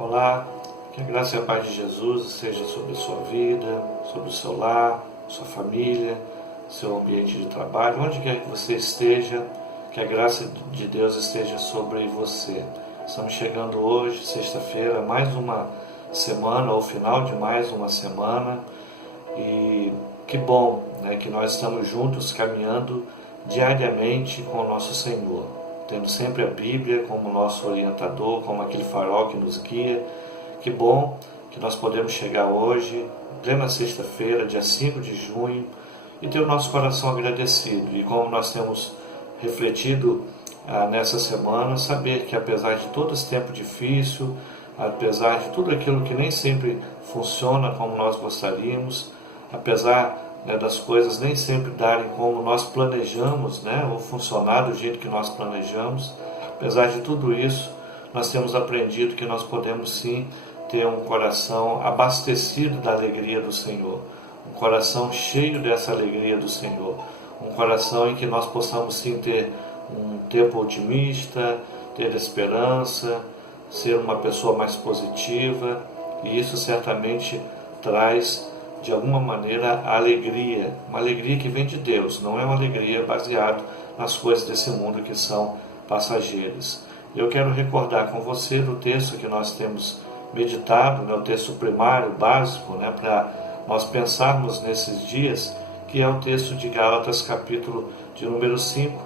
Olá, que a graça e a paz de Jesus seja sobre a sua vida, sobre o seu lar, sua família, seu ambiente de trabalho, onde quer que você esteja, que a graça de Deus esteja sobre você. Estamos chegando hoje, sexta-feira, mais uma semana, ou final de mais uma semana, e que bom, né, que nós estamos juntos caminhando diariamente com o nosso Senhor, tendo sempre a Bíblia como nosso orientador, como aquele farol que nos guia. Que bom que nós podemos chegar hoje, plena sexta-feira, dia 5 de junho, e ter o nosso coração agradecido. E como nós temos refletido nessa semana, saber que apesar de todo esse tempo difícil, apesar de tudo aquilo que nem sempre funciona como nós gostaríamos, apesar das coisas nem sempre darem como nós planejamos, ou funcionar do jeito que nós planejamos, apesar de tudo isso, nós temos aprendido que nós podemos sim ter um coração abastecido da alegria do Senhor, um coração cheio dessa alegria do Senhor, um coração em que nós possamos sim ter um tempo otimista, ter esperança, ser uma pessoa mais positiva, e isso certamente traz de alguma maneira a alegria, uma alegria que vem de Deus, não é uma alegria baseada nas coisas desse mundo que são passageiras. Eu quero recordar com você do texto que nós temos meditado, o texto primário, básico, para nós pensarmos nesses dias, que é o texto de Gálatas, capítulo de número 5,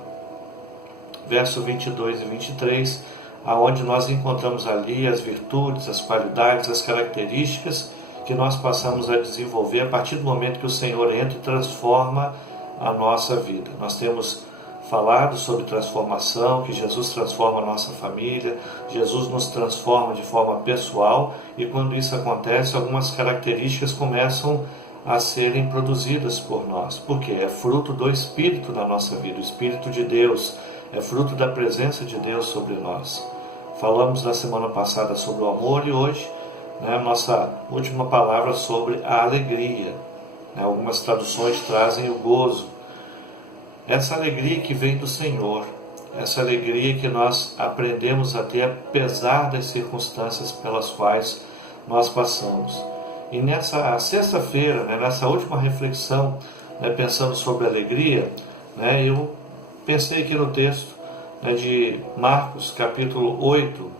verso 22 e 23, aonde nós encontramos ali as virtudes, as qualidades, as características que nós passamos a desenvolver a partir do momento que o Senhor entra e transforma a nossa vida. Nós temos falado sobre transformação, que Jesus transforma a nossa família, Jesus nos transforma de forma pessoal, e quando isso acontece, algumas características começam a serem produzidas por nós, porque é fruto do Espírito na nossa vida, o Espírito de Deus, é fruto da presença de Deus sobre nós. Falamos na semana passada sobre o amor e hoje, nossa última palavra sobre a alegria. Algumas traduções trazem o gozo. Essa alegria que vem do Senhor, essa alegria que nós aprendemos a ter apesar das circunstâncias pelas quais nós passamos. E nessa sexta-feira, nessa última reflexão, pensando sobre a alegria, eu pensei aqui no texto de Marcos, capítulo 8,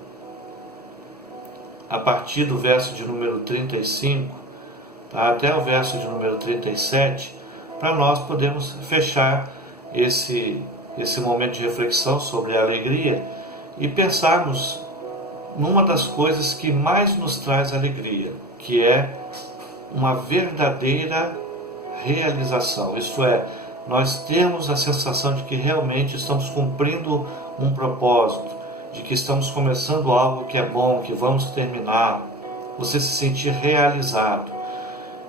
a partir do verso de número 35, até o verso de número 37, para nós podermos fechar esse momento de reflexão sobre a alegria e pensarmos numa das coisas que mais nos traz alegria, que é uma verdadeira realização. Isto é, nós temos a sensação de que realmente estamos cumprindo um propósito, de que estamos começando algo que é bom, que vamos terminar, você se sentir realizado.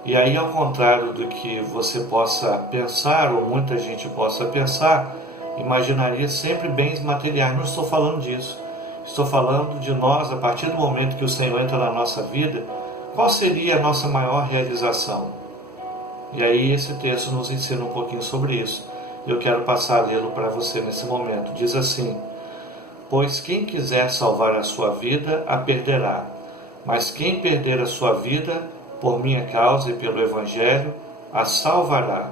E aí, ao contrário do que você possa pensar, ou muita gente possa pensar, imaginaria sempre bens materiais. Não estou falando disso. Estou falando de nós, a partir do momento que o Senhor entra na nossa vida, qual seria a nossa maior realização? E aí esse texto nos ensina um pouquinho sobre isso. Eu quero passar a lê-lo para você nesse momento. Diz assim: pois quem quiser salvar a sua vida, a perderá. Mas quem perder a sua vida, por minha causa e pelo Evangelho, a salvará.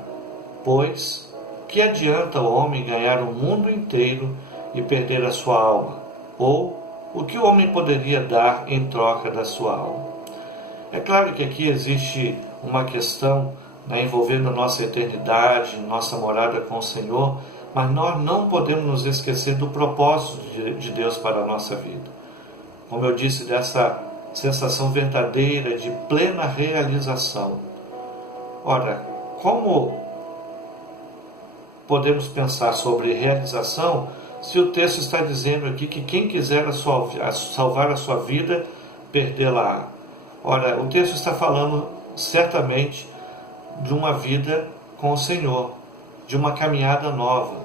Pois, que adianta o homem ganhar o mundo inteiro e perder a sua alma? Ou, o que o homem poderia dar em troca da sua alma? É claro que aqui existe uma questão envolvendo nossa eternidade, nossa morada com o Senhor, mas nós não podemos nos esquecer do propósito de Deus para a nossa vida. Como eu disse, dessa sensação verdadeira de plena realização. Ora, como podemos pensar sobre realização se o texto está dizendo aqui que quem quiser salvar a sua vida, perdê-la-á? Ora, o texto está falando certamente de uma vida com o Senhor, de uma caminhada nova.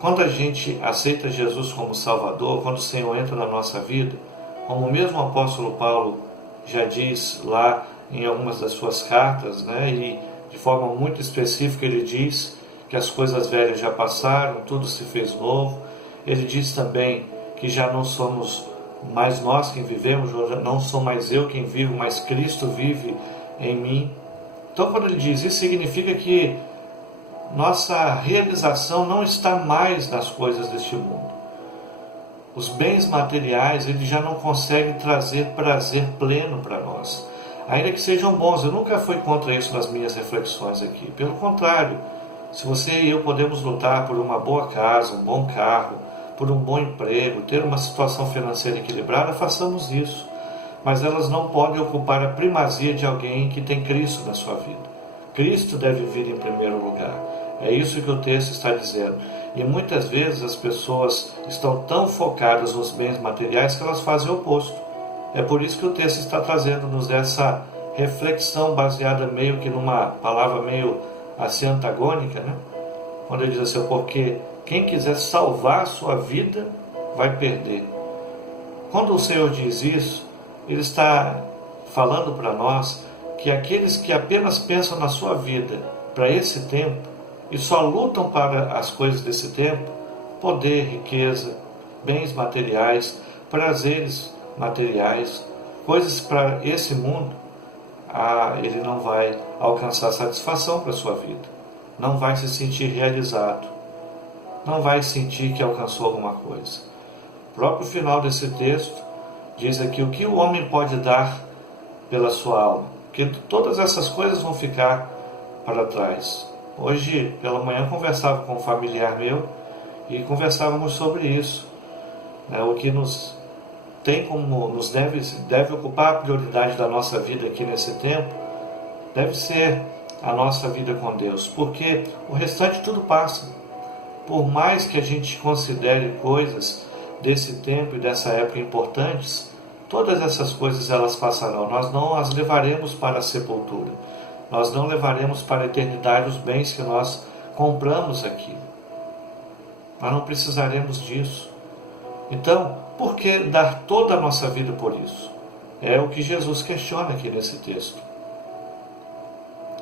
Quando a gente aceita Jesus como Salvador, quando o Senhor entra na nossa vida, como o mesmo apóstolo Paulo já diz lá em algumas das suas cartas, e de forma muito específica ele diz que as coisas velhas já passaram, tudo se fez novo. Ele diz também que já não somos mas nós quem vivemos, não sou mais eu quem vivo, mas Cristo vive em mim. Então, quando ele diz isso, significa que nossa realização não está mais nas coisas deste mundo. Os bens materiais, ele já não consegue trazer prazer pleno para nós. Ainda que sejam bons, eu nunca fui contra isso nas minhas reflexões aqui. Pelo contrário, se você e eu podemos lutar por uma boa casa, um bom carro, por um bom emprego, ter uma situação financeira equilibrada, façamos isso. Mas elas não podem ocupar a primazia de alguém que tem Cristo na sua vida. Cristo deve vir em primeiro lugar. É isso que o texto está dizendo. E muitas vezes as pessoas estão tão focadas nos bens materiais que elas fazem o oposto. É por isso que o texto está trazendo-nos essa reflexão baseada meio que numa palavra meio assim antagônica, né? Quando ele diz assim, porque quem quiser salvar a sua vida vai perder. Quando o Senhor diz isso, ele está falando para nós que aqueles que apenas pensam na sua vida para esse tempo e só lutam para as coisas desse tempo, poder, riqueza, bens materiais, prazeres materiais, coisas para esse mundo, ele não vai alcançar satisfação para a sua vida, não vai se sentir realizado, não vai sentir que alcançou alguma coisa. O próprio final desse texto diz aqui o que o homem pode dar pela sua alma, porque todas essas coisas vão ficar para trás. Hoje, pela manhã, conversava com um familiar meu e conversávamos sobre isso, né? O que nos deve ocupar a prioridade da nossa vida aqui nesse tempo, deve ser a nossa vida com Deus, porque o restante tudo passa. Por mais que a gente considere coisas desse tempo e dessa época importantes, todas essas coisas elas passarão. Nós não as levaremos para a sepultura. Nós não levaremos para a eternidade os bens que nós compramos aqui. Nós não precisaremos disso. Então, por que dar toda a nossa vida por isso? É o que Jesus questiona aqui nesse texto.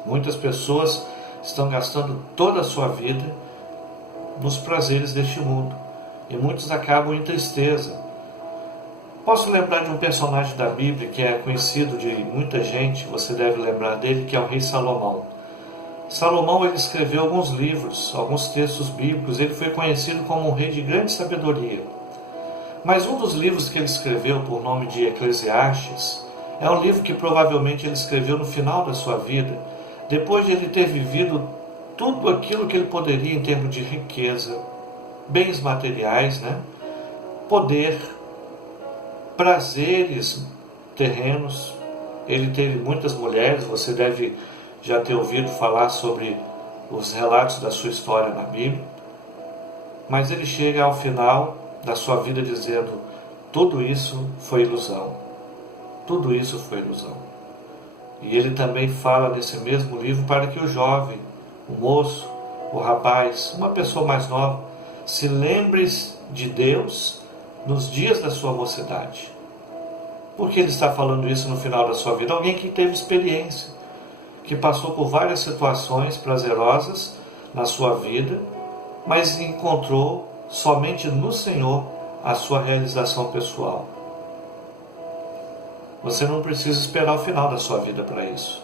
Muitas pessoas estão gastando toda a sua vida nos prazeres deste mundo. E muitos acabam em tristeza. Posso lembrar de um personagem da Bíblia que é conhecido de muita gente, você deve lembrar dele, que é o rei Salomão. Salomão ele escreveu alguns livros, alguns textos bíblicos, ele foi conhecido como um rei de grande sabedoria. Mas um dos livros que ele escreveu, por nome de Eclesiastes, é um livro que provavelmente ele escreveu no final da sua vida, depois de ele ter vivido tudo aquilo que ele poderia em termos de riqueza, bens materiais, né? Poder, prazeres terrenos. Ele teve muitas mulheres, você deve já ter ouvido falar sobre os relatos da sua história na Bíblia. Mas ele chega ao final da sua vida dizendo: tudo isso foi ilusão. Tudo isso foi ilusão. E ele também fala nesse mesmo livro para que o jovem, o moço, o rapaz, uma pessoa mais nova, se lembre de Deus nos dias da sua mocidade. Por que ele está falando isso no final da sua vida? Alguém que teve experiência, que passou por várias situações prazerosas na sua vida, mas encontrou somente no Senhor a sua realização pessoal. Você não precisa esperar o final da sua vida para isso.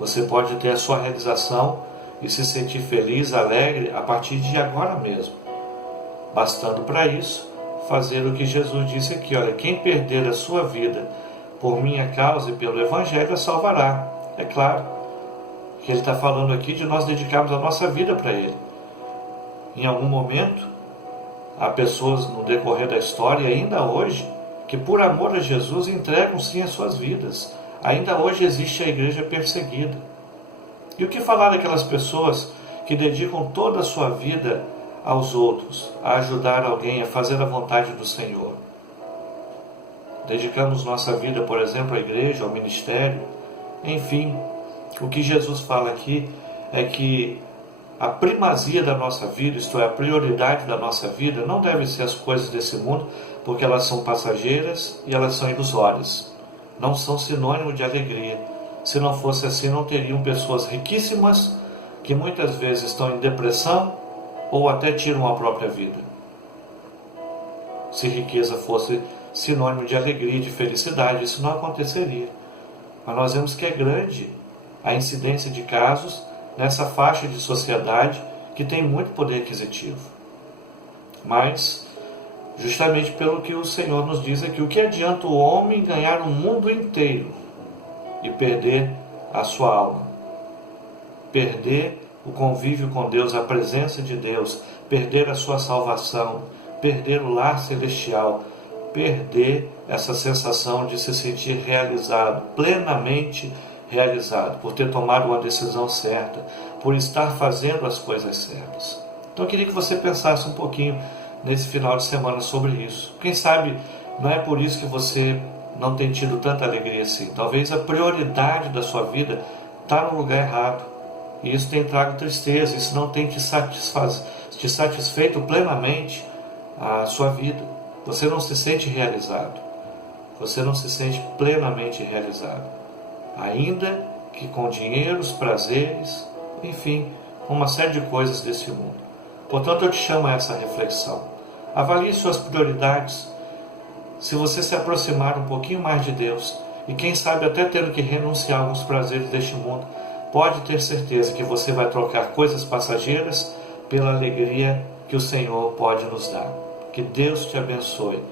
Você pode ter a sua realização e se sentir feliz, alegre a partir de agora mesmo. Bastando para isso, fazer o que Jesus disse aqui: olha, quem perder a sua vida por minha causa e pelo Evangelho a salvará. É claro que ele está falando aqui de nós dedicarmos a nossa vida para Ele. Em algum momento, há pessoas no decorrer da história, e ainda hoje, que por amor a Jesus entregam sim as suas vidas. Ainda hoje existe a igreja perseguida. E o que falar daquelas pessoas que dedicam toda a sua vida aos outros, a ajudar alguém, a fazer a vontade do Senhor? Dedicamos nossa vida, por exemplo, à igreja, ao ministério. Enfim, o que Jesus fala aqui é que a primazia da nossa vida, isto é, a prioridade da nossa vida, não deve ser as coisas desse mundo, porque elas são passageiras e elas são ilusórias. Não são sinônimo de alegria. Se não fosse assim, não teriam pessoas riquíssimas que muitas vezes estão em depressão ou até tiram a própria vida. Se riqueza fosse sinônimo de alegria, de felicidade. Isso não aconteceria. Mas nós vemos que é grande a incidência de casos nessa faixa de sociedade que tem muito poder aquisitivo. Mas, justamente pelo que o Senhor nos diz aqui, o que adianta o homem ganhar o mundo inteiro e perder a sua alma? Perder o convívio com Deus, a presença de Deus, perder a sua salvação, perder o lar celestial, perder essa sensação de se sentir realizado, plenamente realizado, por ter tomado uma decisão certa, por estar fazendo as coisas certas. Então eu queria que você pensasse um pouquinho nesse final de semana sobre isso. Quem sabe não é por isso que você não tem tido tanta alegria assim. Talvez a prioridade da sua vida está no lugar errado. E isso tem trago tristeza, isso não tem te satisfeito plenamente a sua vida. Você não se sente realizado. Você não se sente plenamente realizado. Ainda que com dinheiros, prazeres, enfim, com uma série de coisas desse mundo. Portanto, eu te chamo a essa reflexão. Avalie suas prioridades. Se você se aproximar um pouquinho mais de Deus, e quem sabe até tendo que renunciar a alguns prazeres deste mundo, pode ter certeza que você vai trocar coisas passageiras pela alegria que o Senhor pode nos dar. Que Deus te abençoe.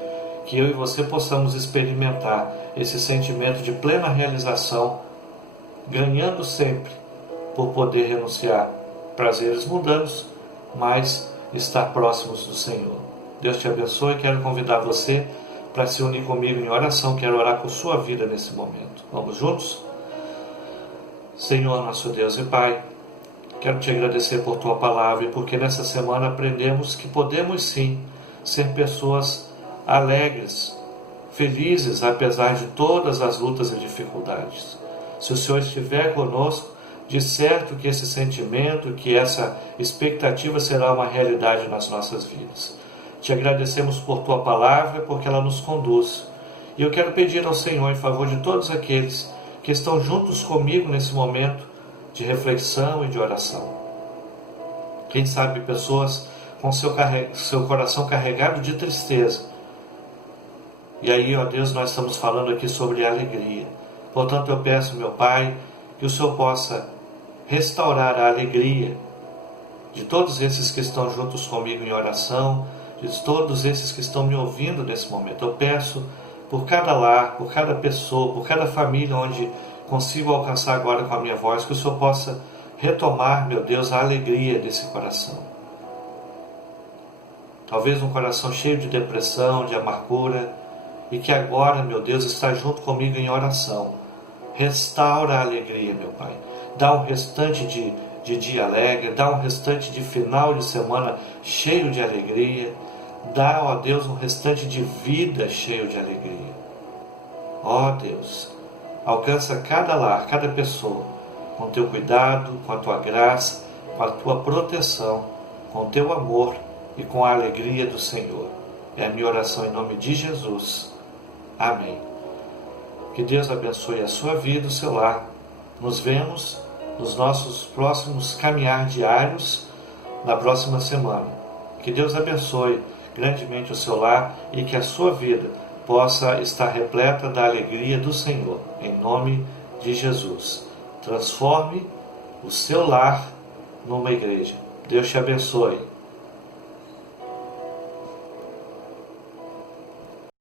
Que eu e você possamos experimentar esse sentimento de plena realização, ganhando sempre por poder renunciar prazeres mundanos, mas estar próximos do Senhor. Deus te abençoe. Quero convidar você para se unir comigo em oração. Quero orar por sua vida nesse momento. Vamos juntos? Senhor, nosso Deus e Pai, quero te agradecer por tua palavra e porque nessa semana aprendemos que podemos sim ser pessoas alegres, felizes, apesar de todas as lutas e dificuldades. Se o Senhor estiver conosco, de certo que esse sentimento, que essa expectativa será uma realidade nas nossas vidas. Te agradecemos por tua palavra, porque ela nos conduz. E eu quero pedir ao Senhor, em favor de todos aqueles que estão juntos comigo nesse momento de reflexão e de oração. Quem sabe pessoas com seu coração carregado de tristeza. E aí, ó Deus, nós estamos falando aqui sobre alegria. Portanto, eu peço, meu Pai, que o Senhor possa restaurar a alegria de todos esses que estão juntos comigo em oração, de todos esses que estão me ouvindo nesse momento. Eu peço por cada lar, por cada pessoa, por cada família onde consigo alcançar agora com a minha voz, que o Senhor possa retomar, meu Deus, a alegria desse coração. Talvez um coração cheio de depressão, de amargura, e que agora, meu Deus, está junto comigo em oração. Restaura a alegria, meu Pai. Dá um restante de dia alegre, dá um restante de final de semana cheio de alegria. Dá, ó Deus, um restante de vida cheio de alegria. Ó Deus, alcança cada lar, cada pessoa, com teu cuidado, com a tua graça, com a tua proteção, com o teu amor e com a alegria do Senhor. É a minha oração em nome de Jesus. Amém. Que Deus abençoe a sua vida, o seu lar. Nos vemos nos nossos próximos caminhar diários na próxima semana. Que Deus abençoe grandemente o seu lar e que a sua vida possa estar repleta da alegria do Senhor, em nome de Jesus. Transforme o seu lar numa igreja. Deus te abençoe.